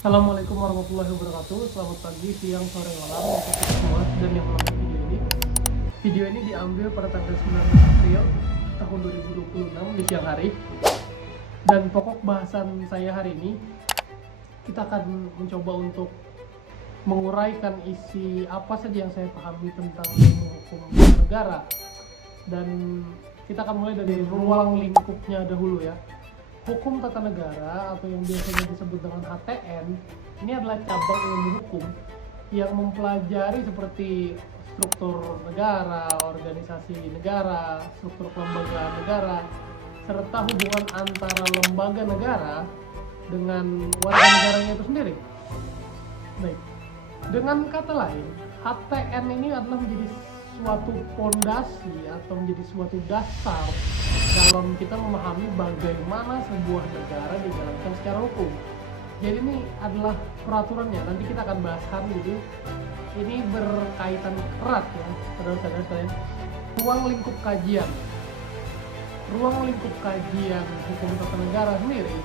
Assalamualaikum warahmatullahi wabarakatuh. Selamat pagi, siang, sore, malam untuk kita semua dan yang menonton video ini. Video ini diambil pada tanggal 19 April tahun 2026 di siang hari. Dan pokok bahasan saya hari ini, kita akan mencoba untuk menguraikan isi apa saja yang saya pahami tentang ilmu hukum negara. Dan kita akan mulai dari ruang lingkupnya dahulu ya. Hukum tata negara atau yang biasanya disebut dengan HTN ini adalah cabang ilmu hukum yang mempelajari seperti struktur negara, organisasi negara, struktur kelembagaan negara, serta hubungan antara lembaga negara dengan warga negaranya itu sendiri. Baik, dengan kata lain, HTN ini adalah menjadi suatu fondasi atau menjadi suatu dasar dalam kita memahami bagaimana sebuah negara dijalankan secara hukum. Jadi ini adalah peraturannya, nanti kita akan bahas hari ini. Ini berkaitan erat ya, saudara-saudara sekalian. Ruang lingkup kajian. Ruang lingkup kajian hukum tata negara sendiri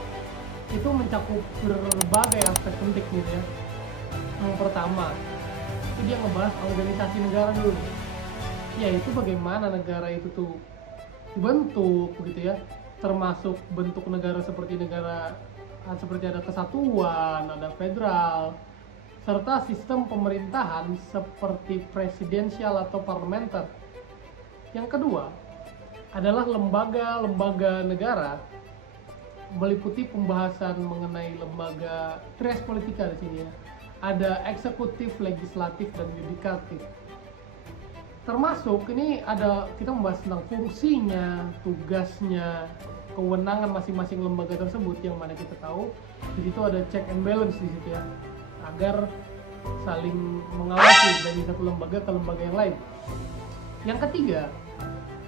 itu mencakup berbagai aspek penting gitu ya. Yang pertama, itu dia ngebahas organisasi negara dulu. Yaitu bagaimana negara itu tuh dibentuk begitu ya, termasuk bentuk negara seperti ada kesatuan, ada federal, serta sistem pemerintahan seperti presidensial atau parlementer. Yang kedua adalah lembaga-lembaga negara, meliputi pembahasan mengenai lembaga tres politika di sini ya. Ada eksekutif, legislatif, dan yudikatif. Termasuk ini kita membahas tentang fungsinya, tugasnya, kewenangan masing-masing lembaga tersebut, yang mana kita tahu di situ ada check and balance di situ ya, agar saling mengawasi dari satu lembaga ke lembaga yang lain. Yang ketiga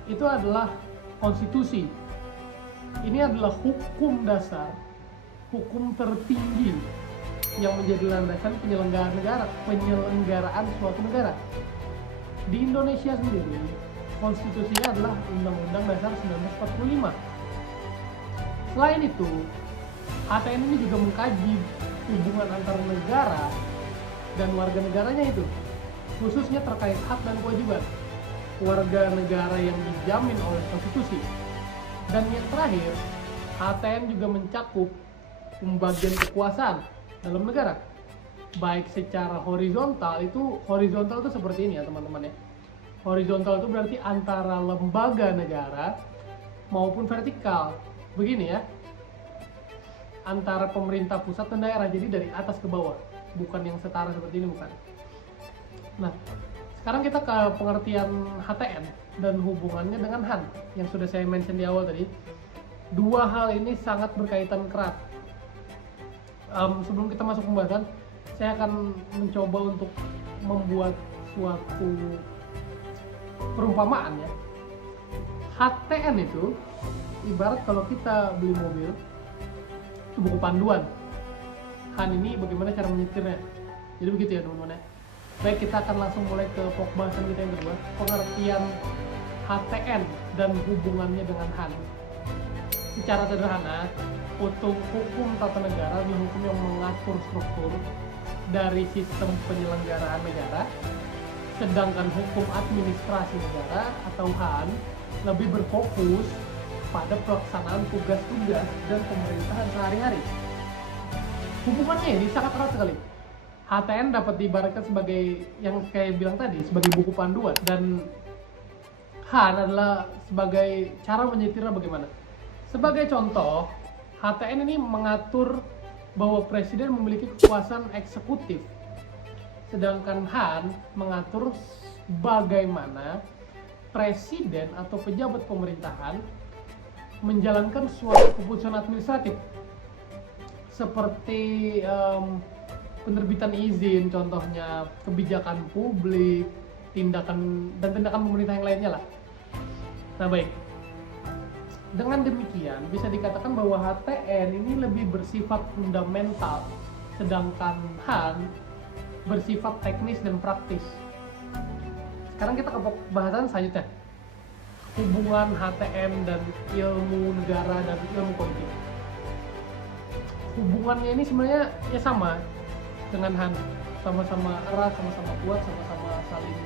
itu adalah konstitusi. Ini adalah hukum dasar, hukum tertinggi yang menjadi landasan penyelenggaraan suatu negara. Di Indonesia sendiri, konstitusinya adalah Undang-Undang Dasar 1945. Selain itu, HTN ini juga mengkaji hubungan antara negara dan warga negaranya itu, khususnya terkait hak dan kewajiban warga negara yang dijamin oleh konstitusi. Dan yang terakhir, HTN juga mencakup pembagian kekuasaan dalam negara. Baik secara horizontal itu seperti ini ya teman-teman ya. Horizontal itu berarti antara lembaga negara maupun vertikal. Begini ya. Antara pemerintah pusat dan daerah, jadi dari atas ke bawah. Bukan yang setara seperti ini, bukan. Nah, sekarang kita ke pengertian HTN dan hubungannya dengan HAN yang sudah saya mention di awal tadi. Dua hal ini sangat berkaitan erat. Sebelum kita masuk pembahasan, saya akan mencoba untuk membuat suatu perumpamaan ya. HTN itu ibarat kalau kita beli mobil, itu buku panduan. Han ini bagaimana cara menyetirnya. Jadi begitu ya teman-teman ya. Baik, kita akan langsung mulai ke pokok bahasan kita yang kedua, pengertian HTN dan hubungannya dengan Han. Secara sederhana, hukum tata negara adalah hukum yang mengatur struktur dari sistem penyelenggaraan negara, sedangkan hukum administrasi negara atau HAN lebih berfokus pada pelaksanaan tugas-tugas dan pemerintahan sehari-hari. Hubungannya ini sangat erat sekali. HTN dapat diibaratkan sebagai yang saya bilang tadi, sebagai buku panduan, dan HAN adalah sebagai cara menyetirnya bagaimana. Sebagai contoh, HTN ini mengatur bahwa presiden memiliki kekuasaan eksekutif, sedangkan HAN mengatur bagaimana presiden atau pejabat pemerintahan menjalankan suatu keputusan administratif seperti penerbitan izin, contohnya kebijakan publik, tindakan pemerintah yang lainnya lah. Nah baik, dengan demikian bisa dikatakan bahwa HTN ini lebih bersifat fundamental, sedangkan HAN bersifat teknis dan praktis. Sekarang kita ke bahasan selanjutnya, hubungan HTN dan ilmu negara dan ilmu politik. hubungannya ini sebenarnya ya sama dengan Han, sama-sama erat, sama-sama kuat, sama-sama saling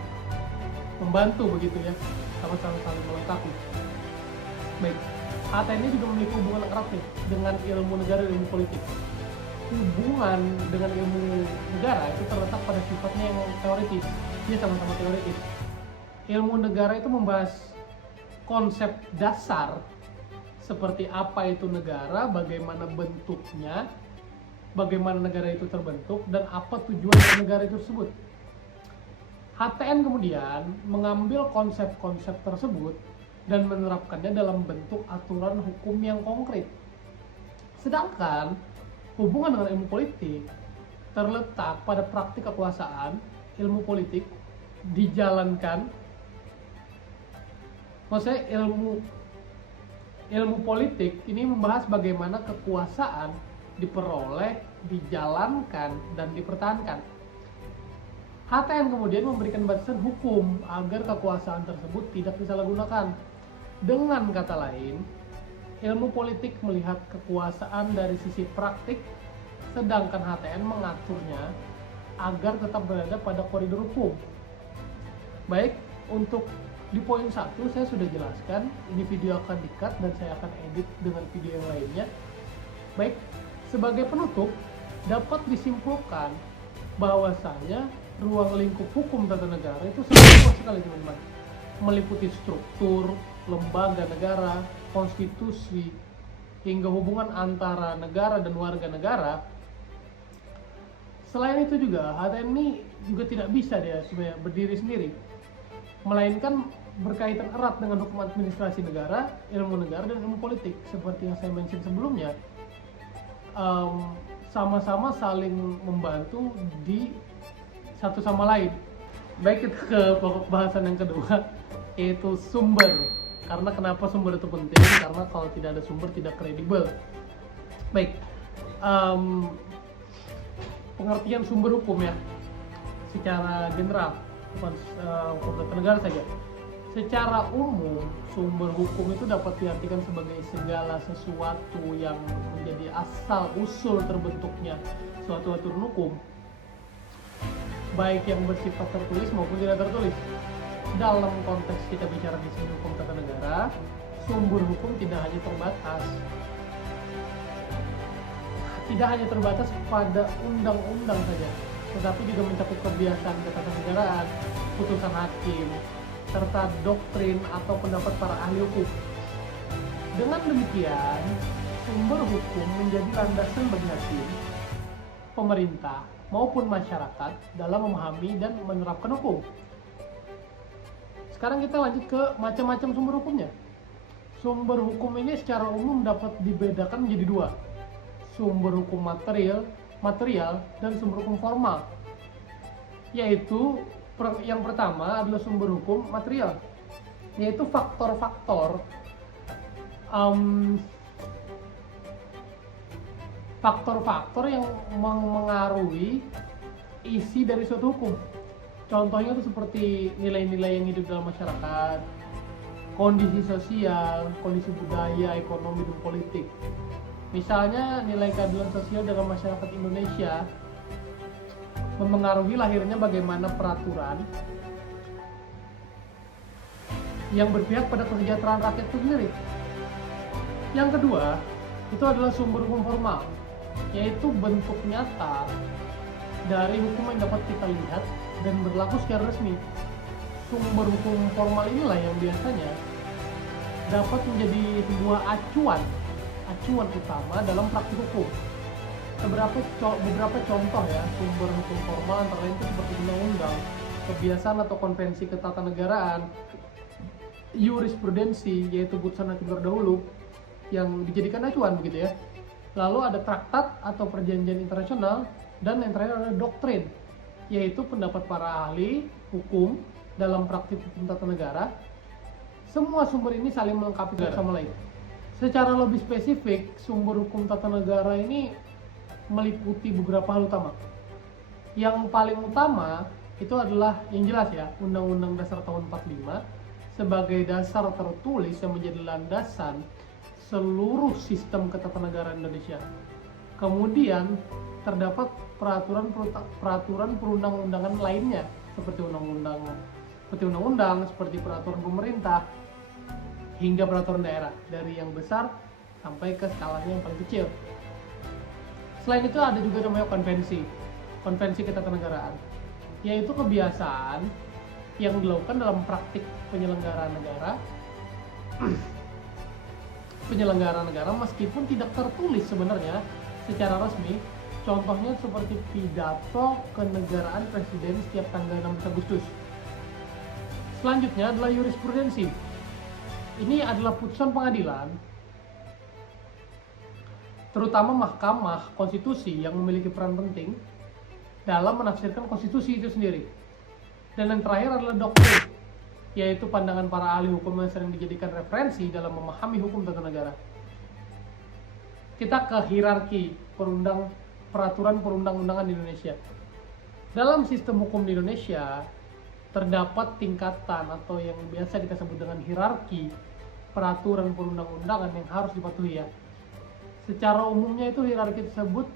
membantu begitu ya, sama-sama saling melengkapi. Baik, HTN ini juga memiliki hubungan erat nih dengan ilmu negara dan ilmu politik. Hubungan dengan ilmu negara itu terletak pada sifatnya yang teoritis, dia sama-sama teoritis. Ilmu negara itu membahas konsep dasar seperti apa itu negara, bagaimana bentuknya, bagaimana negara itu terbentuk, dan apa tujuan dari negara itu tersebut. HTN kemudian mengambil konsep-konsep tersebut dan menerapkannya dalam bentuk aturan hukum yang konkret. Sedangkan hubungan dengan ilmu politik terletak pada praktik kekuasaan. Ilmu politik dijalankan, maksudnya ilmu politik ini membahas bagaimana kekuasaan diperoleh, dijalankan, dan dipertahankan. HTN kemudian memberikan batasan hukum agar kekuasaan tersebut tidak disalahgunakan. Dengan kata lain, ilmu politik melihat kekuasaan dari sisi praktik, sedangkan HTN mengaturnya agar tetap berada pada koridor hukum. Baik, untuk di poin 1 saya sudah jelaskan, ini video akan di-cut dan saya akan edit dengan video yang lainnya. Baik, sebagai penutup, dapat disimpulkan bahwasanya ruang lingkup hukum tata negara itu sangat luas sekali teman-teman, meliputi struktur, lembaga negara, konstitusi, hingga hubungan antara negara dan warga negara. Selain itu juga, HTN ini juga tidak bisa dia sebenarnya berdiri sendiri, melainkan berkaitan erat dengan hukum administrasi negara, ilmu negara, dan ilmu politik. Seperti yang saya mention sebelumnya, sama-sama saling membantu di satu sama lain. Baik, kita ke pokok bahasan yang kedua, yaitu sumber. Karena kenapa sumber itu penting? Karena kalau tidak ada sumber tidak kredibel. Baik, pengertian sumber hukum ya, secara general, bukan hukum tata negara saja. Secara umum, sumber hukum itu dapat diartikan sebagai segala sesuatu yang menjadi asal usul terbentuknya suatu aturan hukum, baik yang bersifat tertulis maupun tidak tertulis. Dalam konteks kita bicara di sini hukum tata negara, sumber hukum tidak hanya terbatas pada undang-undang saja, tetapi juga mencakup kebiasaan ketatanegaraan, putusan hakim, serta doktrin atau pendapat para ahli hukum. Dengan demikian, sumber hukum menjadi landasan bagi hakim, pemerintah, maupun masyarakat dalam memahami dan menerapkan hukum. Sekarang kita lanjut ke macam-macam sumber hukumnya. Sumber hukum ini secara umum dapat dibedakan menjadi dua: sumber hukum material dan sumber hukum formal. Yaitu yang pertama adalah sumber hukum material, yaitu faktor-faktor yang mengaruhi isi dari suatu hukum. Contohnya itu seperti nilai-nilai yang hidup dalam masyarakat, kondisi sosial, kondisi budaya, ekonomi, dan politik. Misalnya nilai keadilan sosial dalam masyarakat Indonesia memengaruhi lahirnya bagaimana peraturan yang berpihak pada kesejahteraan rakyat itu sendiri. Yang kedua, itu adalah sumber hukum formal, yaitu bentuk nyata dari hukum yang dapat kita lihat dan berlaku secara resmi. Sumber hukum formal inilah yang biasanya dapat menjadi sebuah acuan utama dalam praktik hukum. Beberapa contoh ya sumber hukum formal antara lain itu seperti undang-undang, kebiasaan atau konvensi ketatanegaraan, jurisprudensi yaitu putusan hakim terdahulu yang dijadikan acuan begitu ya. Lalu ada traktat atau perjanjian internasional, dan yang terakhir adalah doktrin, yaitu pendapat para ahli hukum dalam praktik hukum tata negara. Semua sumber ini saling melengkapi satu sama lain. Secara lebih spesifik, sumber hukum tata negara ini meliputi beberapa hal utama. Yang paling utama itu adalah yang jelas ya, Undang-Undang Dasar tahun 45 sebagai dasar tertulis yang menjadi landasan seluruh sistem ketatanegaraan Indonesia. Kemudian terdapat peraturan perundang-undangan lainnya seperti undang-undang, seperti peraturan pemerintah hingga peraturan daerah, dari yang besar sampai ke skalanya yang paling kecil. Selain itu ada juga namanya konvensi ketatanegaraan, yaitu kebiasaan yang dilakukan dalam praktik penyelenggaraan negara meskipun tidak tertulis sebenarnya secara resmi. Contohnya seperti pidato kenegaraan presiden setiap tanggal 16 Agustus. Selanjutnya adalah jurisprudensi. Ini adalah putusan pengadilan, terutama Mahkamah Konstitusi, yang memiliki peran penting dalam menafsirkan konstitusi itu sendiri. Dan yang terakhir adalah doktrin, yaitu pandangan para ahli hukum yang sering dijadikan referensi dalam memahami hukum tata negara. Kita ke hierarki peraturan perundang-undangan di Indonesia. Dalam sistem hukum di Indonesia terdapat tingkatan atau yang biasa kita sebut dengan hierarki peraturan perundang-undangan yang harus dipatuhi ya. Secara umumnya itu hierarki tersebut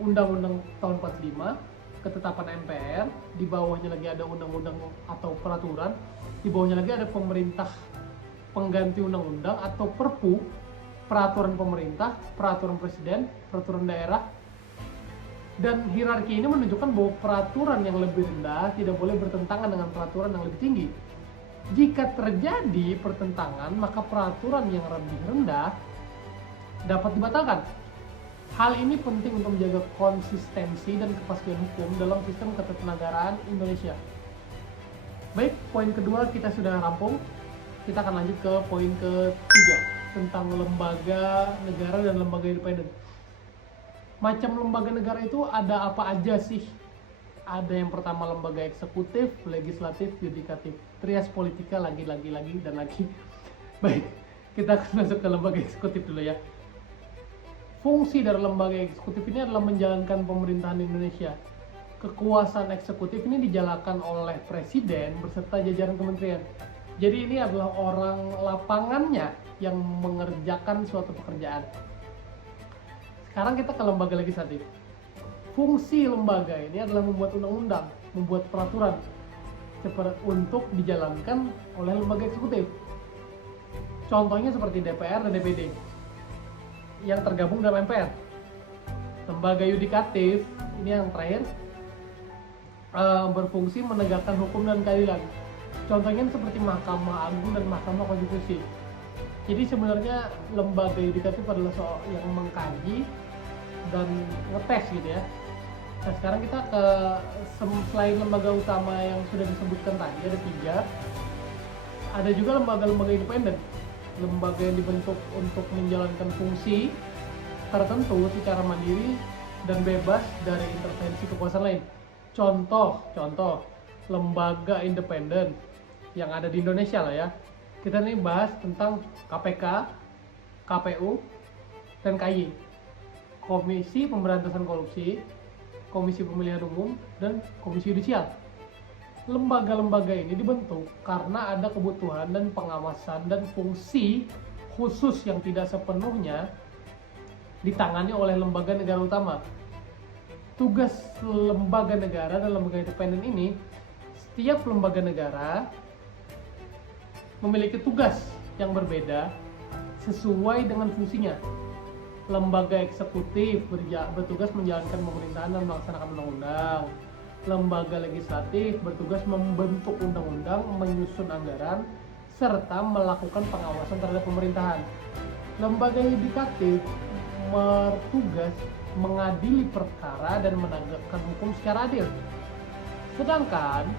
Undang-Undang tahun 45, ketetapan MPR, di bawahnya lagi ada undang-undang atau peraturan, di bawahnya lagi ada pemerintah pengganti undang-undang atau Perpu, peraturan pemerintah, peraturan presiden, peraturan daerah. Dan hierarki ini menunjukkan bahwa peraturan yang lebih rendah tidak boleh bertentangan dengan peraturan yang lebih tinggi. Jika terjadi pertentangan, maka peraturan yang lebih rendah dapat dibatalkan. Hal ini penting untuk menjaga konsistensi dan kepastian hukum dalam sistem ketatanegaraan Indonesia. Baik, poin kedua kita sudah rampung. Kita akan lanjut ke poin ketiga tentang lembaga negara dan lembaga independen. Macam lembaga negara itu ada apa aja sih? Ada yang pertama lembaga eksekutif, legislatif, yudikatif, trias politika, lagi dan lagi. Baik, kita akan masuk ke lembaga eksekutif dulu ya. Fungsi dari lembaga eksekutif ini adalah menjalankan pemerintahan di Indonesia. Kekuasaan eksekutif ini dijalankan oleh presiden beserta jajaran kementerian. Jadi ini adalah orang lapangannya yang mengerjakan suatu pekerjaan. Sekarang kita ke lembaga legislatif. Fungsi lembaga ini adalah membuat undang-undang, membuat peraturan untuk dijalankan oleh lembaga eksekutif. Contohnya seperti DPR dan DPD yang tergabung dalam MPR. Lembaga yudikatif, ini yang terakhir, berfungsi menegakkan hukum dan keadilan. Contohnya seperti Mahkamah Agung dan Mahkamah Konstitusi. Jadi sebenarnya lembaga yudikatif adalah yang mengkaji dan ngetes gitu ya. Nah sekarang kita ke selain lembaga utama yang sudah disebutkan tadi, ada 3. Ada juga lembaga-lembaga independen, lembaga yang dibentuk untuk menjalankan fungsi tertentu secara mandiri dan bebas dari intervensi kekuasaan lain. Contoh lembaga independen yang ada di Indonesia lah ya. Kita nih bahas tentang KPK, KPU, dan KY, Komisi Pemberantasan Korupsi, Komisi Pemilihan Umum, dan Komisi Yudisial. Lembaga-lembaga ini dibentuk karena ada kebutuhan dan pengawasan dan fungsi khusus yang tidak sepenuhnya ditangani oleh lembaga negara utama. Tugas lembaga negara dan lembaga independen ini, setiap lembaga negara memiliki tugas yang berbeda sesuai dengan fungsinya. Lembaga eksekutif bertugas menjalankan pemerintahan dan melaksanakan undang-undang. Lembaga legislatif bertugas membentuk undang-undang, menyusun anggaran, serta melakukan pengawasan terhadap pemerintahan. Lembaga yudikatif bertugas mengadili perkara dan menegakkan hukum secara adil. Sedangkan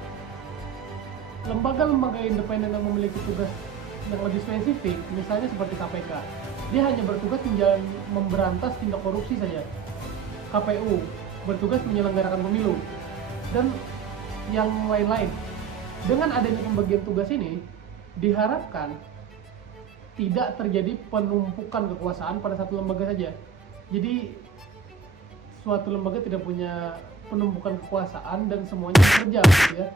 lembaga-lembaga independen yang memiliki tugas yang lebih spesifik, misalnya seperti KPK, dia hanya bertugas memberantas tindak korupsi saja. KPU bertugas menyelenggarakan pemilu, dan yang lain-lain. Dengan adanya pembagian tugas ini, diharapkan tidak terjadi penumpukan kekuasaan pada satu lembaga saja. Jadi, suatu lembaga tidak punya penumpukan kekuasaan dan semuanya bekerja, gitu ya.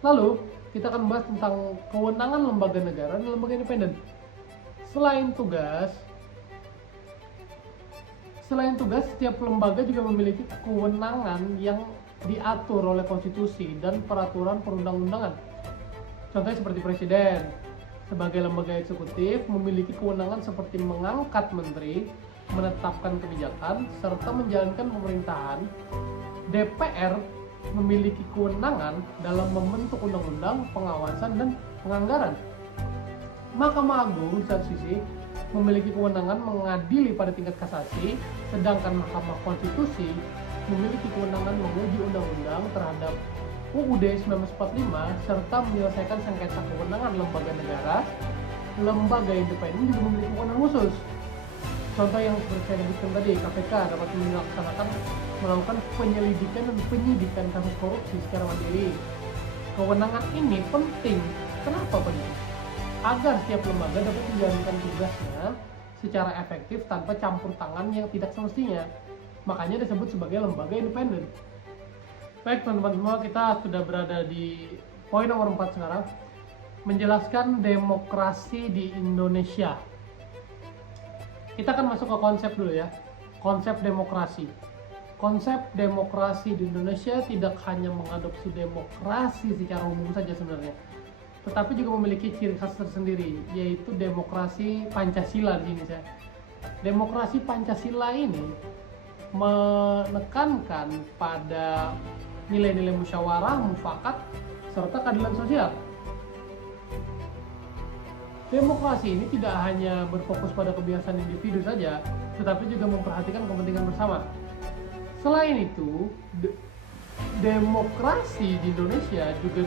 Lalu, kita akan bahas tentang kewenangan lembaga negara dan lembaga independen. Selain tugas, Selain tugas, setiap lembaga juga memiliki kewenangan yang diatur oleh konstitusi dan peraturan perundang-undangan. Contohnya seperti presiden, sebagai lembaga eksekutif memiliki kewenangan seperti mengangkat menteri, menetapkan kebijakan, serta menjalankan pemerintahan. DPR memiliki kewenangan dalam membentuk undang-undang, pengawasan, dan penganggaran. Mahkamah Agung di satu sisi memiliki kewenangan mengadili pada tingkat kasasi, sedangkan Mahkamah Konstitusi memiliki kewenangan menguji undang-undang terhadap UUD 1945 serta menyelesaikan sengketa kewenangan lembaga negara. Lembaga independen juga memiliki kewenangan khusus. Contoh yang seperti saya sebutkan tadi, KPK dapat melakukan penyelidikan dan penyidikan kasus korupsi secara mandiri. Kewenangan ini penting. Kenapa penting? Agar setiap lembaga dapat menjalankan tugasnya secara efektif tanpa campur tangan yang tidak semestinya. Makanya disebut sebagai lembaga independen. Baik teman-teman semua, kita sudah berada di poin nomor 4 sekarang, menjelaskan demokrasi di Indonesia. Kita akan masuk ke konsep dulu ya, konsep demokrasi. Konsep demokrasi di Indonesia tidak hanya mengadopsi demokrasi secara umum saja sebenarnya, tetapi juga memiliki ciri khas tersendiri, yaitu demokrasi Pancasila di sini saya. Demokrasi Pancasila ini menekankan pada nilai-nilai musyawarah, mufakat, serta keadilan sosial. Demokrasi ini tidak hanya berfokus pada kebiasaan individu saja, tetapi juga memperhatikan kepentingan bersama. Selain itu, demokrasi di Indonesia juga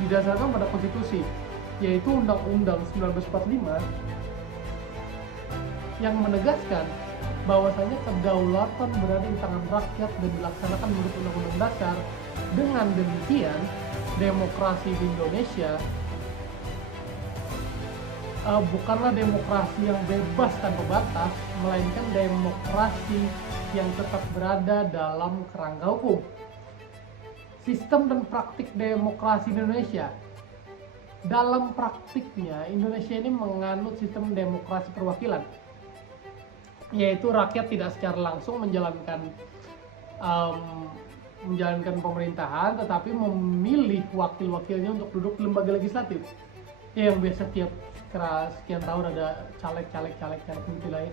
didasarkan pada konstitusi, yaitu Undang-Undang 1945 yang menegaskan bahwasanya kedaulatan berada di tangan rakyat dan dilaksanakan menurut Undang-Undang Dasar. Dengan demikian, demokrasi di Indonesia bukanlah demokrasi yang bebas tanpa batas, melainkan demokrasi yang tetap berada dalam kerangka hukum. Sistem dan praktik demokrasi di Indonesia. Dalam praktiknya, Indonesia ini menganut sistem demokrasi perwakilan, yaitu rakyat tidak secara langsung menjalankan pemerintahan, tetapi memilih wakil-wakilnya untuk duduk di lembaga legislatif. Yang biasa tiap sekian tahun ada caleg gitu lah ya.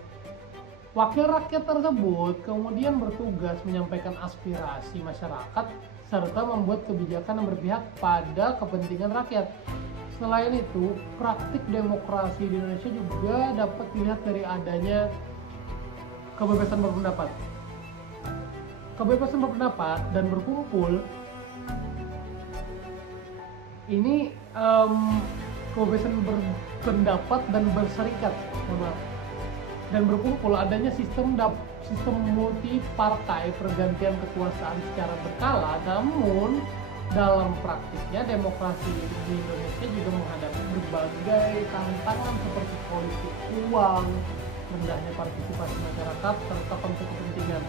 Wakil rakyat tersebut kemudian bertugas menyampaikan aspirasi masyarakat serta membuat kebijakan yang berpihak pada kepentingan rakyat. Selain itu, praktik demokrasi di Indonesia juga dapat dilihat dari adanya kebebasan berpendapat. Kebebasan berpendapat dan berkumpul ini kebebasan berpendapat dan berserikat, dan berkumpul, adanya sistem multi partai pergantian kekuasaan secara berkala. Namun dalam praktiknya demokrasi di Indonesia juga menghadapi berbagai tantangan seperti politik uang, rendahnya partisipasi masyarakat, serta konflik kepentingan.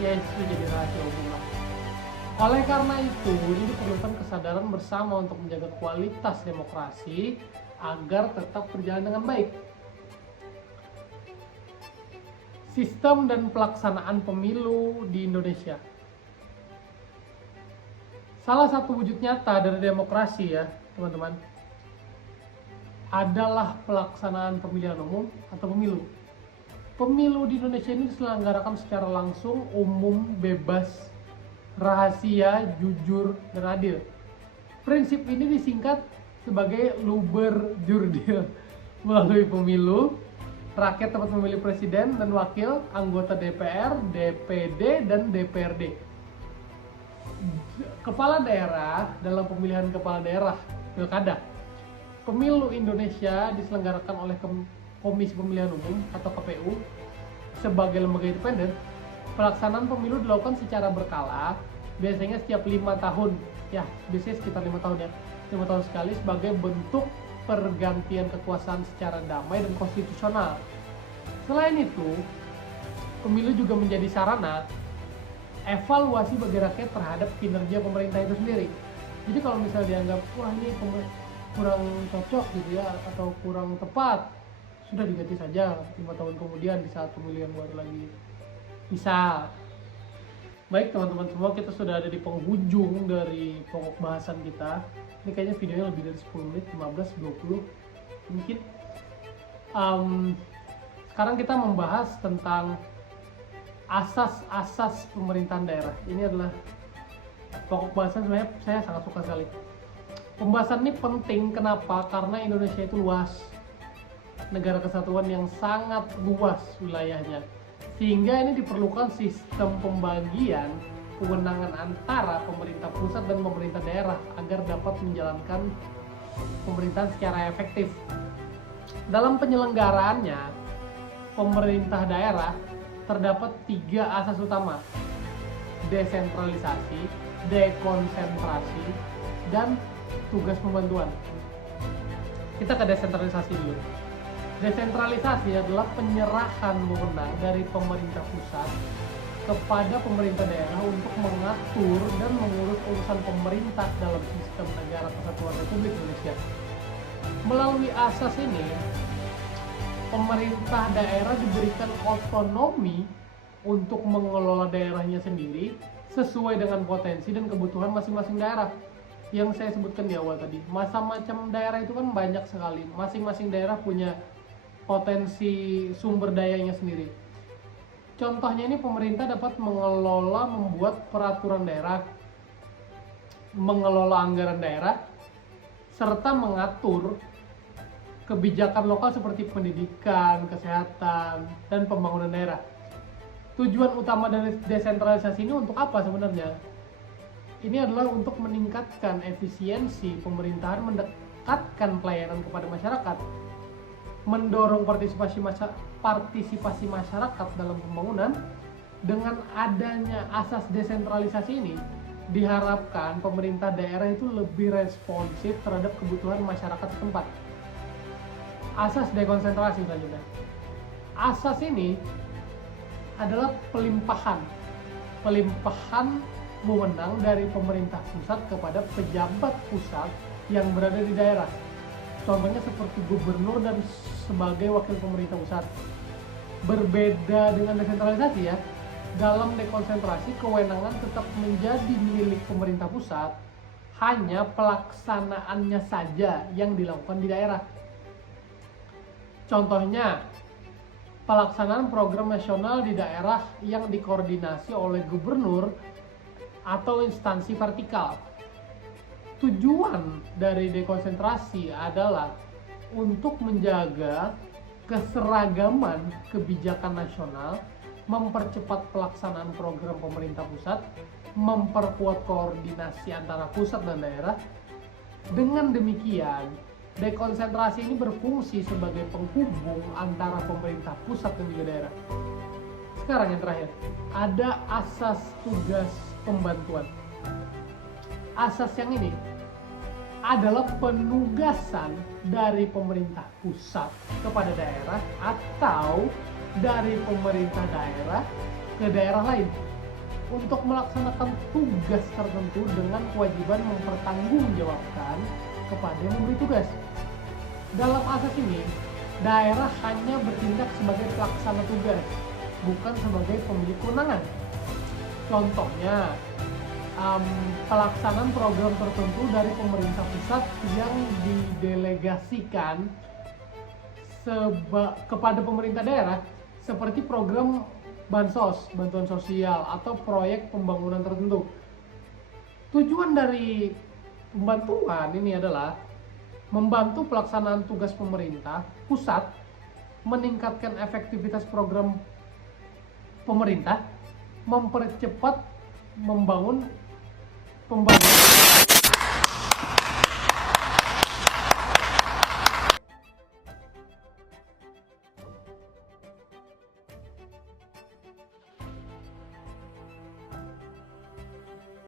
Ya, itu jadi rahasia umum lah. Oleh karena itu, ini diperlukan kesadaran bersama untuk menjaga kualitas demokrasi agar tetap berjalan dengan baik. Sistem dan pelaksanaan pemilu di Indonesia. Salah satu wujud nyata dari demokrasi ya, teman-teman, adalah pelaksanaan pemilihan umum atau pemilu. Pemilu di Indonesia ini diselenggarakan secara langsung, umum, bebas, rahasia, jujur, dan adil. Prinsip ini disingkat sebagai luber jurdil. Melalui pemilu, rakyat dapat memilih presiden dan wakil, anggota DPR, DPD, dan DPRD. Kepala daerah dalam pemilihan kepala daerah pilkada. Pemilu Indonesia diselenggarakan oleh Komisi Pemilihan Umum atau KPU sebagai lembaga independen. Pelaksanaan pemilu dilakukan secara berkala, biasanya setiap 5 tahun. Ya, biasanya sekitar 5 tahun ya. 5 tahun sekali sebagai bentuk pergantian kekuasaan secara damai dan konstitusional. Selain itu, pemilu juga menjadi sarana evaluasi bagi rakyat terhadap kinerja pemerintah itu sendiri. Jadi kalau misalnya dianggap, wah ini kurang cocok gitu ya, atau kurang tepat, sudah diganti saja 5 tahun kemudian di saat pemilihan baru lagi. Misal, baik teman-teman semua, kita sudah ada di penghujung dari pokok bahasan kita. Ini kayaknya videonya lebih dari 10 menit, 15, 20 mungkin. Sekarang kita membahas tentang asas-asas pemerintahan daerah. Ini adalah pokok bahasan sebenarnya saya sangat suka sekali. Pembahasan ini penting, kenapa? Karena Indonesia itu luas, negara kesatuan yang sangat luas wilayahnya, sehingga ini diperlukan sistem pembagian kewenangan antara pemerintah pusat dan pemerintah daerah agar dapat menjalankan pemerintahan secara efektif. Dalam penyelenggaraannya, pemerintah daerah terdapat 3 asas utama: desentralisasi, dekonsentrasi, dan tugas pembantuan. Kita ke desentralisasi dulu. Desentralisasi adalah penyerahan wewenang dari pemerintah pusat kepada pemerintah daerah untuk mengatur dan mengurus urusan pemerintah dalam sistem negara kesatuan Republik Indonesia. Melalui asas ini, pemerintah daerah diberikan otonomi untuk mengelola daerahnya sendiri sesuai dengan potensi dan kebutuhan masing-masing daerah. Yang saya sebutkan di awal tadi, macam daerah itu kan banyak sekali. Masing-masing daerah punya potensi sumber dayanya sendiri. Contohnya ini, pemerintah dapat mengelola, membuat peraturan daerah, mengelola anggaran daerah, serta mengatur kebijakan lokal seperti pendidikan, kesehatan, dan pembangunan daerah. Tujuan utama dari desentralisasi ini untuk apa sebenarnya? Ini adalah untuk meningkatkan efisiensi pemerintahan, mendekatkan pelayanan kepada masyarakat, mendorong partisipasi masyarakat dalam pembangunan. Dengan adanya asas desentralisasi ini, diharapkan pemerintah daerah itu lebih responsif terhadap kebutuhan masyarakat setempat. Asas dekonsentrasi selanjutnya. Asas ini adalah pelimpahan wewenang dari pemerintah pusat kepada pejabat pusat yang berada di daerah. Contohnya seperti gubernur dan sebagai wakil pemerintah pusat. Berbeda dengan desentralisasi ya, dalam dekonsentrasi kewenangan tetap menjadi milik pemerintah pusat, hanya pelaksanaannya saja yang dilakukan di daerah. Contohnya, pelaksanaan program nasional di daerah yang dikoordinasi oleh gubernur atau instansi vertikal. Tujuan dari dekonsentrasi adalah untuk menjaga keseragaman kebijakan nasional, mempercepat pelaksanaan program pemerintah pusat, memperkuat koordinasi antara pusat dan daerah. Dengan demikian, dekonsentrasi ini berfungsi sebagai penghubung antara pemerintah pusat dan juga daerah. Sekarang yang terakhir, ada asas tugas pembantuan. Asas yang ini adalah penugasan dari pemerintah pusat kepada daerah atau dari pemerintah daerah ke daerah lain untuk melaksanakan tugas tertentu dengan kewajiban mempertanggungjawabkan kepada yang memberi tugas. Dalam asas ini, daerah hanya bertindak sebagai pelaksana tugas, bukan sebagai pemilik kewenangan. Contohnya, pelaksanaan program tertentu dari pemerintah pusat yang didelegasikan kepada pemerintah daerah, seperti program bansos, bantuan sosial, atau proyek pembangunan tertentu. Tujuan dari pembantuan ini adalah membantu pelaksanaan tugas pemerintah pusat, meningkatkan efektivitas program pemerintah, mempercepat pembangunan